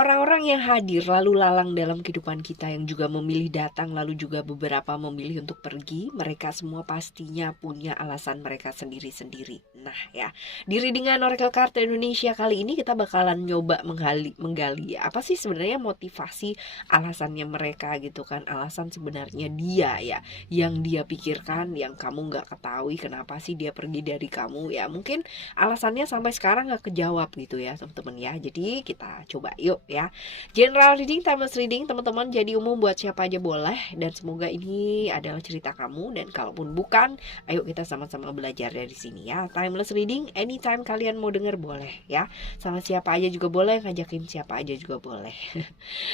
orang-orang yang hadir lalu lalang dalam kehidupan kita, yang juga memilih datang lalu juga beberapa memilih untuk pergi, mereka semua pastinya punya alasan mereka sendiri-sendiri. Nah ya, di readingan Oracle Card Indonesia kali ini kita bakalan nyoba menggali apa sih sebenarnya motivasi alasannya mereka gitu kan, alasan sebenarnya dia ya, yang dia pikirkan, yang kamu nggak ketahui kenapa sih dia pergi dari kamu ya. Mungkin alasannya sampai sekarang nggak kejawab gitu ya teman-teman ya. Jadi kita coba yuk ya. General reading, timeless reading teman-teman, jadi umum buat siapa aja boleh, dan semoga ini adalah cerita kamu, dan kalaupun bukan, ayo kita sama-sama belajar dari sini ya. Timeless reading, anytime kalian mau denger boleh ya. Sama siapa aja juga boleh, ngajakin siapa aja juga boleh.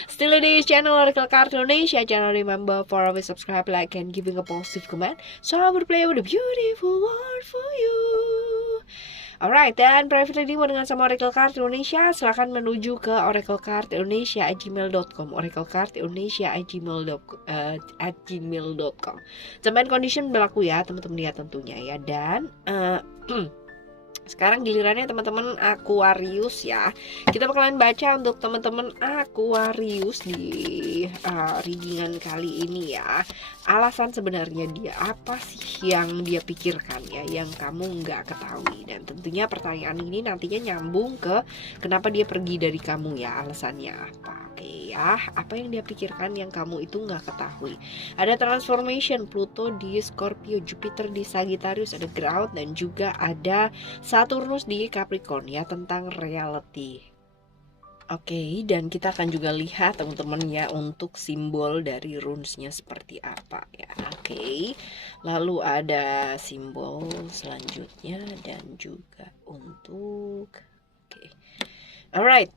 Still di channel Oracle Card Indonesia channel, remember for always subscribe, like, and giving a positive comment. So I will play with a beautiful world for you. Alright, dan private reading dengan sama Oracle Card Indonesia, silahkan menuju ke oraclecardindonesia@gmail.com, oraclecardindonesia@gmail.com. Terms and condition berlaku ya teman-teman ya tentunya ya. Dan sekarang gilirannya teman-teman Aquarius ya. Kita bakalan baca untuk teman-teman Aquarius di readingan kali ini ya. Alasan sebenarnya dia apa sih yang dia pikirkan ya, yang kamu nggak ketahui. Dan tentunya pertanyaan ini nantinya nyambung ke kenapa dia pergi dari kamu ya, alasannya apa. Oke ya, apa yang dia pikirkan yang kamu itu nggak ketahui. Ada transformation, Pluto di Scorpio, Jupiter di Sagittarius, ada ground, dan juga ada Saturnus di Capricorn ya, tentang reality. Oke, dan kita akan juga lihat teman-teman ya untuk simbol dari runesnya seperti apa ya. Oke, lalu ada simbol selanjutnya dan juga untuk alright,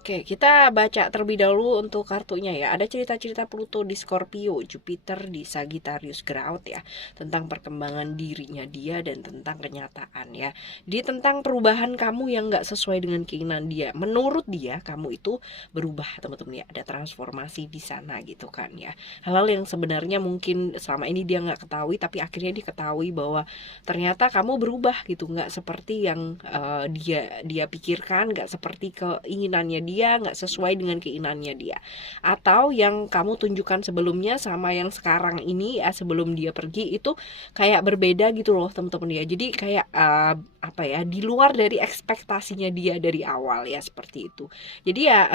Oke, kita baca terlebih dahulu untuk kartunya ya. Ada cerita-cerita Pluto di Scorpio, Jupiter di Sagittarius ground ya, tentang perkembangan dirinya dia dan tentang kenyataan ya. Dia tentang perubahan kamu yang nggak sesuai dengan keinginan dia. Menurut dia kamu itu berubah teman-teman ya, ada transformasi di sana gitu kan ya. Hal-hal yang sebenarnya mungkin selama ini dia nggak ketahui, tapi akhirnya diketahui bahwa ternyata kamu berubah gitu, nggak seperti yang dia pikirkan, nggak seperti keinginannya dia, nggak sesuai dengan keinginannya dia, atau yang kamu tunjukkan sebelumnya sama yang sekarang ini ya, sebelum dia pergi itu kayak berbeda gitu loh teman-teman ya. Jadi kayak apa ya, di luar dari ekspektasinya dia dari awal ya, seperti itu. Jadi ya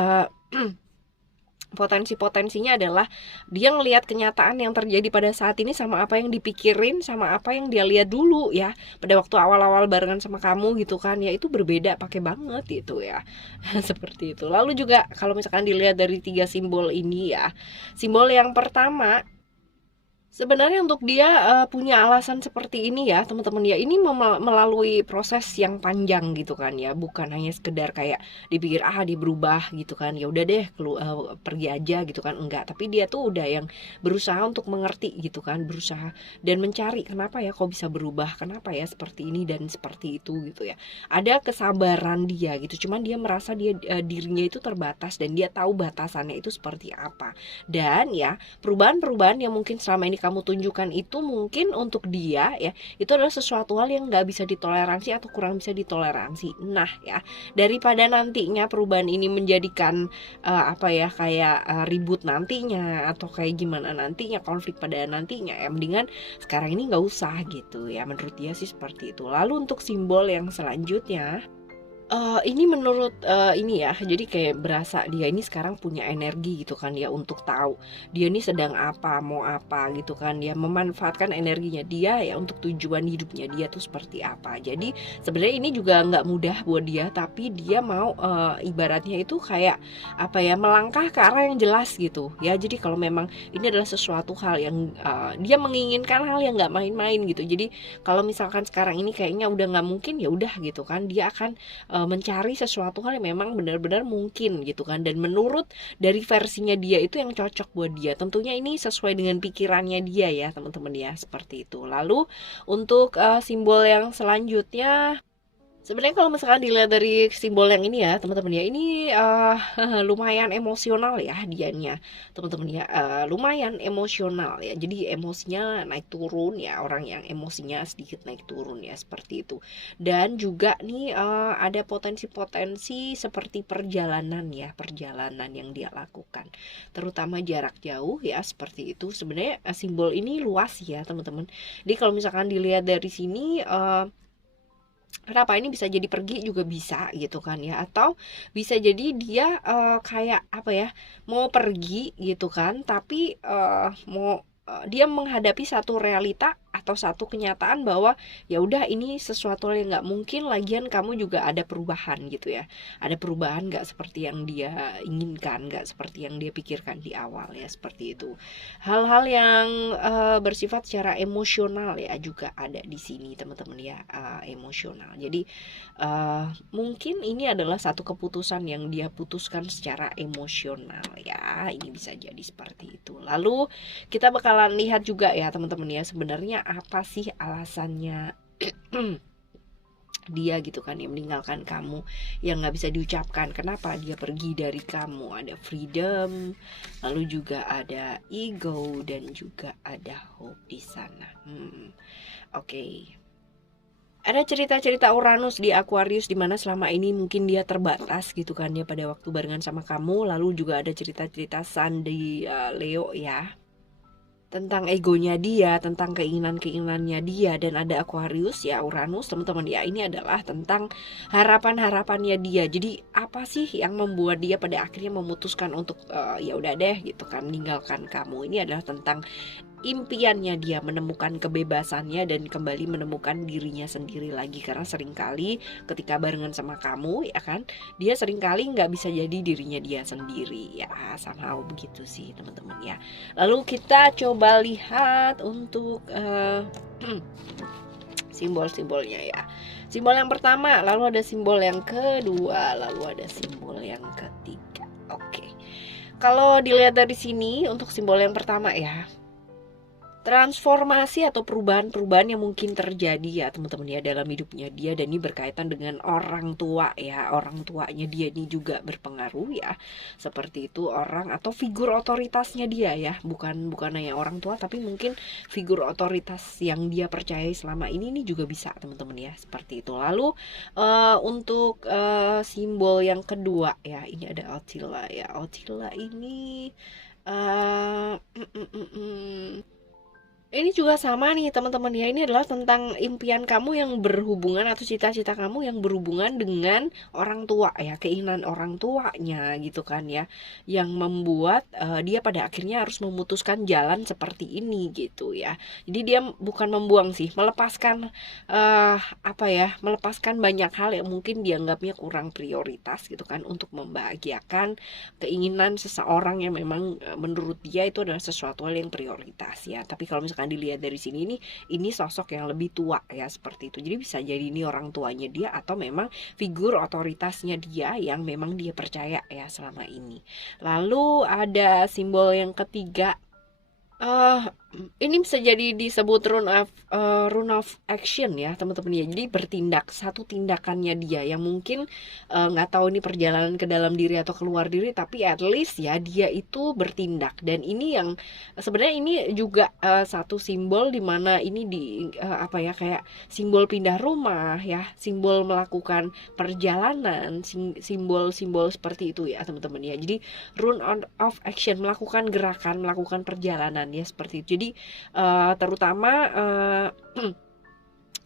potensi-potensinya adalah dia ngelihat kenyataan yang terjadi pada saat ini sama apa yang dipikirin, sama apa yang dia lihat dulu ya pada waktu awal-awal barengan sama kamu gitu kan ya, itu berbeda pakai banget gitu ya. Seperti itu. Lalu juga kalau misalkan dilihat dari 3 simbol ini ya, simbol yang pertama sebenarnya untuk dia punya alasan seperti ini ya teman-teman ya. Ini melalui proses yang panjang gitu kan ya, bukan hanya sekedar kayak dipikir dia berubah gitu kan, ya udah deh pergi aja gitu kan, enggak. Tapi dia tuh udah yang berusaha untuk mengerti gitu kan, berusaha dan mencari kenapa ya kok bisa berubah, kenapa ya seperti ini dan seperti itu gitu ya. Ada kesabaran dia gitu, cuman dia merasa dirinya itu terbatas dan dia tahu batasannya itu seperti apa. Dan ya perubahan-perubahan yang mungkin selama ini kamu tunjukkan itu mungkin untuk dia ya, itu adalah sesuatu hal yang nggak bisa ditoleransi atau kurang bisa ditoleransi. Nah ya, daripada nantinya perubahan ini menjadikan apa ya, kayak ribut nantinya atau kayak gimana nantinya, konflik pada nantinya ya, mendingan sekarang ini nggak usah gitu ya, menurut dia sih seperti itu. Lalu untuk simbol yang selanjutnya, ini menurut ini ya, jadi kayak berasa dia ini sekarang punya energi gitu kan ya, untuk tahu dia ini sedang apa, mau apa gitu kan ya, memanfaatkan energinya dia ya untuk tujuan hidupnya dia tuh seperti apa. Jadi sebenarnya ini juga nggak mudah buat dia, tapi dia mau ibaratnya itu kayak apa ya, melangkah ke arah yang jelas gitu ya. Jadi kalau memang ini adalah sesuatu hal yang dia menginginkan hal yang nggak main-main gitu. Jadi kalau misalkan sekarang ini kayaknya udah nggak mungkin, ya udah gitu kan, dia akan mencari sesuatu hal yang memang benar-benar mungkin gitu kan, dan menurut dari versinya dia itu yang cocok buat dia. Tentunya ini sesuai dengan pikirannya dia ya teman-teman ya, seperti itu. Lalu untuk simbol yang selanjutnya, Sebenarnya kalau misalkan dilihat dari simbol yang ini ya teman-teman ya, ini lumayan emosional ya dianya teman-teman ya, lumayan emosional ya, jadi emosinya naik turun ya, orang yang emosinya sedikit naik turun ya seperti itu. Dan juga nih ada potensi-potensi seperti perjalanan ya, perjalanan yang dia lakukan terutama jarak jauh ya seperti itu. Sebenarnya simbol ini luas ya teman-teman, jadi kalau misalkan dilihat dari sini kenapa ini bisa jadi pergi juga bisa gitu kan ya, atau bisa jadi dia kayak apa ya, mau pergi gitu kan, tapi mau dia menghadapi satu realita atau satu kenyataan bahwa ya udah ini sesuatu yang nggak mungkin, lagian kamu juga ada perubahan gitu ya, ada perubahan nggak seperti yang dia inginkan, nggak seperti yang dia pikirkan di awal ya seperti itu. Hal-hal yang bersifat secara emosional ya juga ada di sini teman-teman ya, emosional. Jadi mungkin ini adalah satu keputusan yang dia putuskan secara emosional ya, ini bisa jadi seperti itu. Lalu kita bakalan lihat juga ya teman-teman ya, sebenarnya apa sih alasannya dia gitu kan ya meninggalkan kamu, yang nggak bisa diucapkan kenapa dia pergi dari kamu. Ada freedom, lalu juga ada ego, dan juga ada hope di sana. Oke. Ada cerita-cerita Uranus di Aquarius di mana selama ini mungkin dia terbatas gitu kan ya pada waktu barengan sama kamu. Lalu juga ada cerita-cerita Sun di Leo ya, tentang egonya dia, tentang keinginan-keinginannya dia. Dan ada Aquarius ya, Uranus teman-teman ya, ini adalah tentang harapan-harapannya dia. Jadi apa sih yang membuat dia pada akhirnya memutuskan untuk ya udah deh gitu kan meninggalkan kamu. Ini adalah tentang impiannya dia menemukan kebebasannya dan kembali menemukan dirinya sendiri lagi. Karena seringkali ketika barengan sama kamu ya kan, dia seringkali nggak bisa jadi dirinya dia sendiri ya, somehow begitu sih teman-teman ya. Lalu kita coba lihat untuk simbol-simbolnya ya. Simbol yang pertama, lalu ada simbol yang kedua, lalu ada simbol yang ketiga. Oke. Kalau dilihat dari sini untuk simbol yang pertama ya, transformasi atau perubahan-perubahan yang mungkin terjadi ya teman-teman ya dalam hidupnya dia. Dan ini berkaitan dengan orang tua ya, orang tuanya dia ini juga berpengaruh ya seperti itu. Orang atau figur otoritasnya dia ya, bukan hanya orang tua tapi mungkin figur otoritas yang dia percayai selama ini juga bisa teman-teman ya seperti itu. Lalu untuk simbol yang kedua ya, ini ada Attila ya. Attila ini ini juga sama nih teman-teman ya, ini adalah tentang impian kamu yang berhubungan atau cita-cita kamu yang berhubungan dengan orang tua ya, keinginan orang tuanya gitu kan ya, yang membuat dia pada akhirnya harus memutuskan jalan seperti ini gitu ya. Jadi dia bukan membuang sih, melepaskan melepaskan banyak hal yang mungkin dianggapnya kurang prioritas gitu kan, untuk membahagiakan keinginan seseorang yang memang menurut dia itu adalah sesuatu hal yang prioritas ya. Tapi kalau misalkan dilihat dari sini ini sosok yang lebih tua ya seperti itu. Jadi bisa jadi ini orang tuanya dia atau memang figur otoritasnya dia yang memang dia percaya ya selama ini. Lalu ada simbol yang ketiga. Ini bisa jadi disebut rune of action ya teman-teman ya. Jadi bertindak, satu tindakannya dia yang mungkin nggak tahu ini perjalanan ke dalam diri atau keluar diri, tapi at least ya dia itu bertindak. Dan ini yang sebenarnya ini juga satu simbol dimana ini kayak simbol pindah rumah ya, simbol melakukan perjalanan, simbol-simbol seperti itu ya teman-teman ya. Jadi rune of action, melakukan gerakan, melakukan perjalanan ya seperti itu. Jadi terutama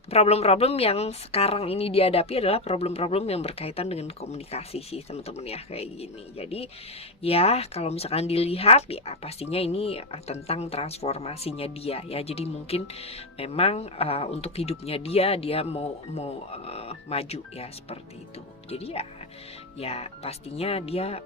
problem-problem yang sekarang ini dihadapi adalah problem-problem yang berkaitan dengan komunikasi sih teman-teman ya, kayak gini. Jadi ya kalau misalkan dilihat ya pastinya ini tentang transformasinya dia ya. Jadi mungkin memang untuk hidupnya dia mau maju ya seperti itu. Jadi ya pastinya dia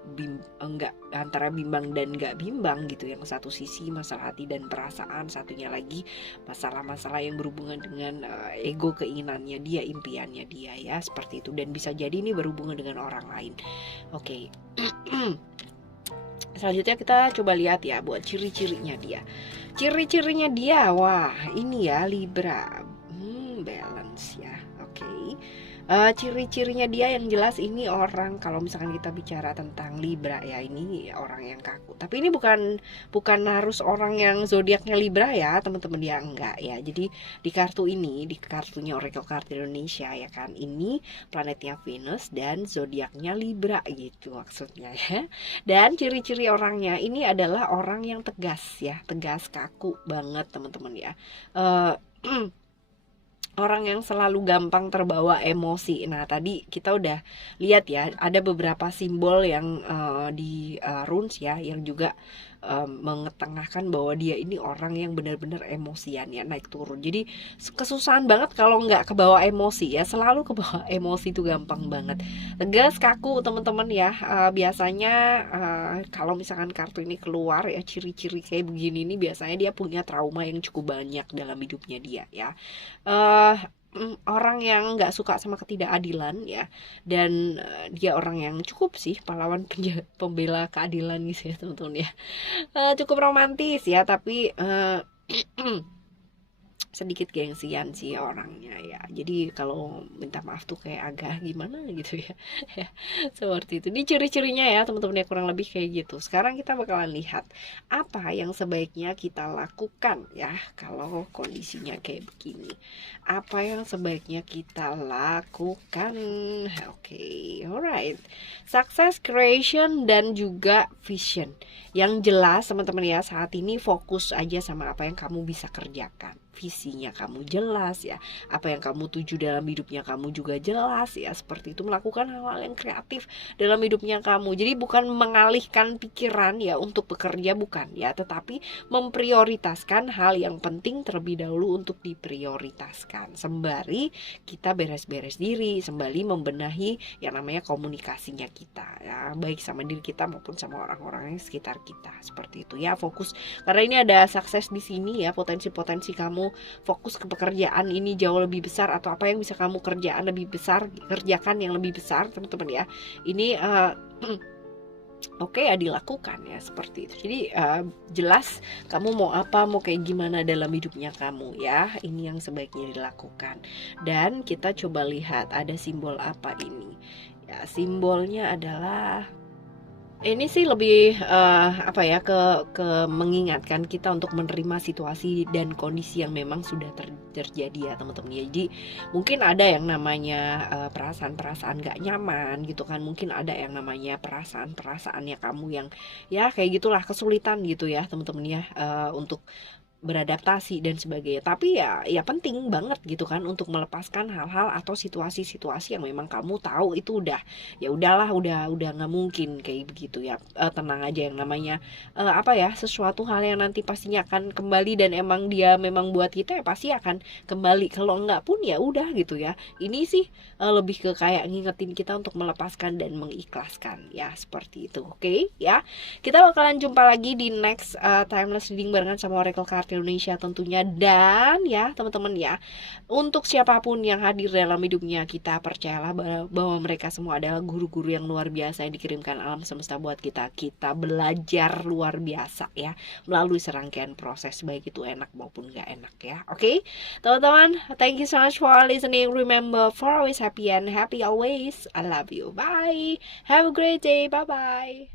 enggak antara bimbang dan enggak bimbang gitu. Yang satu sisi masalah hati dan perasaan, satunya lagi masalah-masalah yang berhubungan dengan ego, keinginannya dia, impiannya dia ya seperti itu. Dan bisa jadi ini berhubungan dengan orang lain. Oke. Selanjutnya kita coba lihat ya buat ciri-cirinya dia. Ciri-cirinya dia, wah ini ya Libra, balance ya. Oke. Ciri-cirinya dia yang jelas ini orang, kalau misalkan kita bicara tentang Libra ya, ini orang yang kaku. Tapi ini bukan harus orang yang zodiaknya Libra ya, teman-teman, ya enggak ya. Jadi di kartu ini, di kartunya Oracle Card Indonesia ya kan, ini planetnya Venus dan zodiaknya Libra gitu maksudnya ya. Dan ciri-ciri orangnya ini adalah orang yang tegas ya, tegas, kaku banget teman-teman ya. Eh Orang yang selalu gampang terbawa emosi. Nah, tadi kita udah lihat ya, ada beberapa simbol yang di runes ya, yang juga mengetengahkan bahwa dia ini orang yang benar-benar emosian ya, naik turun. Jadi kesusahan banget kalau nggak kebawa emosi ya, selalu kebawa emosi itu gampang banget. Tegas, kaku teman-teman ya. Biasanya kalau misalkan kartu ini keluar ya, ciri-ciri kayak begini ini biasanya dia punya trauma yang cukup banyak dalam hidupnya dia ya. Orang yang nggak suka sama ketidakadilan ya, dan dia orang yang cukup sih pahlawan pembela keadilan gitu ya teman-teman ya. Cukup romantis ya, tapi sedikit gengsian sih orangnya ya. Jadi kalau minta maaf tuh kayak agak gimana gitu ya. Ya, seperti itu. Ini ciri-cirinya ya teman-teman ya, kurang lebih kayak gitu. Sekarang kita bakalan lihat apa yang sebaiknya kita lakukan ya kalau kondisinya kayak begini. Apa yang sebaiknya kita lakukan? Oke, alright. Success, creation, dan juga vision. Yang jelas teman-teman ya, saat ini fokus aja sama apa yang kamu bisa kerjakan. Visinya kamu jelas ya, apa yang kamu tuju dalam hidupnya kamu juga jelas ya, seperti itu. Melakukan hal-hal yang kreatif dalam hidupnya kamu. Jadi bukan mengalihkan pikiran ya untuk bekerja, bukan ya, tetapi memprioritaskan hal yang penting terlebih dahulu untuk diprioritaskan, sembari kita beres-beres diri, sembari membenahi yang namanya komunikasinya kita ya, baik sama diri kita maupun sama orang-orang yang sekitar kita, seperti itu ya. Fokus, karena ini ada sukses di sini ya, potensi-potensi kamu fokus ke pekerjaan ini jauh lebih besar, atau apa yang bisa kamu kerjaan lebih besar, kerjakan yang lebih besar teman-teman ya. Ini oke ya, dilakukan ya, seperti itu. Jadi jelas kamu mau apa, mau kayak gimana dalam hidupnya kamu ya, ini yang sebaiknya dilakukan. Dan kita coba lihat ada simbol apa ini ya. Simbolnya adalah, ini sih lebih apa ya, ke mengingatkan kita untuk menerima situasi dan kondisi yang memang sudah terjadi ya teman-teman ya. Jadi mungkin ada yang namanya perasaan-perasaan gak nyaman gitu kan, mungkin ada yang namanya perasaan-perasaannya kamu yang ya kayak gitulah, kesulitan gitu ya teman-teman ya, untuk beradaptasi dan sebagainya. Tapi ya penting banget gitu kan untuk melepaskan hal-hal atau situasi-situasi yang memang kamu tahu itu udah, ya udahlah, udah nggak mungkin kayak begitu ya. Tenang aja, yang namanya apa ya, sesuatu hal yang nanti pastinya akan kembali, dan emang dia memang buat kita ya pasti akan kembali. Kalau enggak pun ya udah gitu ya. Ini sih lebih ke kayak ngingetin kita untuk melepaskan dan mengikhlaskan ya, seperti itu. Oke ya. Kita bakalan jumpa lagi di next timeless reading barengan sama Oracle Card Indonesia tentunya. Dan ya teman-teman ya, untuk siapapun yang hadir dalam hidupnya kita, percayalah bahwa mereka semua adalah guru-guru yang luar biasa yang dikirimkan alam semesta buat kita. Kita belajar luar biasa ya melalui serangkaian proses, baik itu enak maupun gak enak ya. Oke teman-teman, thank you so much for listening. Remember, for always happy and happy always. I love you. Bye. Have a great day. Bye bye.